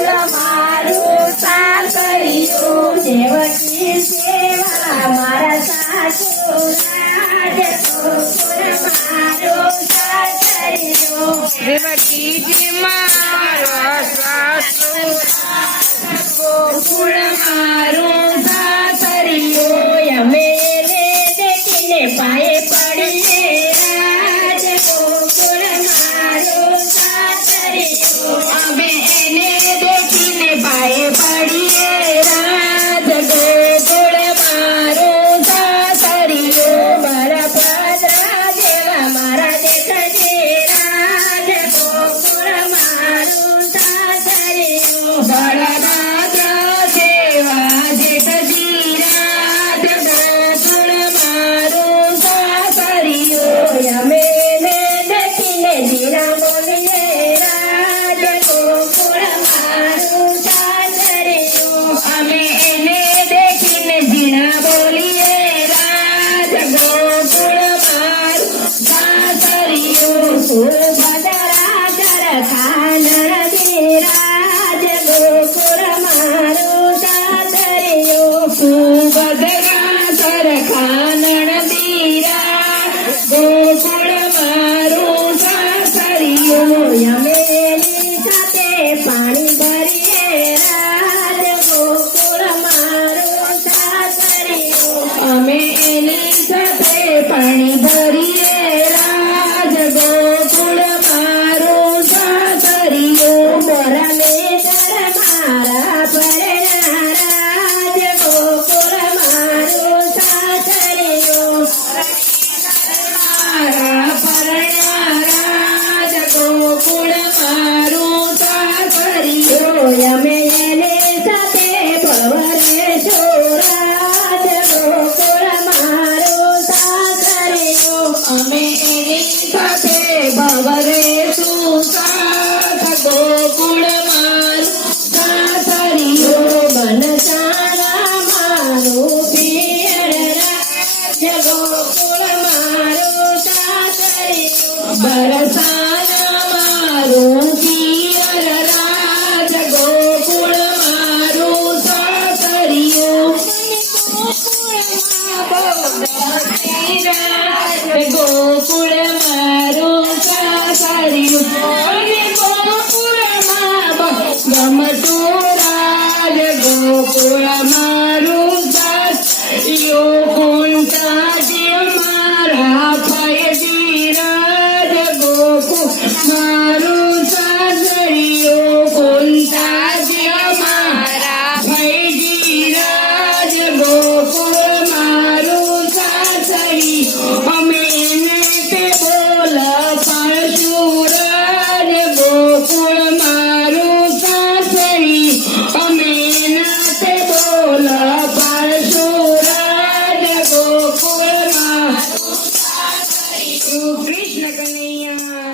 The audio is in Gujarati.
ગોકુળ મારું સાસરિયું દેવકી સેવા મારા સાસુરા ગોકુળ મારું સાસરિયું દેવકીજી મારા સાસુરા ગોકુળ મારું સાસરિયું અમે દેખીને પાયે પડીએ રાજ ગોકુળ મારું સાસરિયું અમે એને દેખીને પાયે પડીએ રાજ ગોકુળ મારું સાસરિયું મારા પાદરા જેવા મારા દેખજે રાજ ગોકુળ મારું સાસરિયું બળરાજા જેવા જેઠજી રાજ ગોકુળ મારું સાસરિયું અમે દેખીને જીરા બોલીએ રાજ ગોકુળ મારું સાસરિયું અમે એને દેખીને જીરા બોલીએ રાજ ગોકુળ મારું સાસરિયું સુભદ્રા ચરખાનણ રાજ ગોકુળ મારું સાસરિયું સુભદ્રા ચરખાનણ ગોકુળ મારું સાસરિયું અમે એની સાથે પાણી ભરીએ રાજ ગોકુળ મારું સાસરિયું અમે એની સાથે પાણી ભરીએ રાજ ગોકુળ મારું સાસરિયું મોરા મેદર મારા પરણા રાજ ગોકુળ મારું સાસરિયું મારા પરણા રાજ ગોકુળ મારું સાસરિયું અમે એને સાથે ભવરેશો રાજ ગોકુળ મારું સાસરિયું અમે એની સાથે ભવરેશું સાથ ગોકુળ મારું સાસરિયું બનસારા મારું પિયર રાજ ગોકુળ મારું સાસરિયું બરસાના મારું પિયર રાજ ગોકુળ મારું સાસરિયું ગોકુળ મારું સાસરિયું ગમતું રાજ ગોકુળ મારું સાસરિયું કુંતાજી મારા ફયજી રાજ ગોકુળ મારું સાસરિયું કુંતાજી મારા ફયજી રાજ ગોકુળ મારું સાસરિયું અમે એને તે બોલ પરશુરાજ ગોકુળ મારું સાસરિયું અમે એના તે બોલ પરશુરાજ ગોકુળ મારું સાસરિયું કૃષ્ણ કનૈયા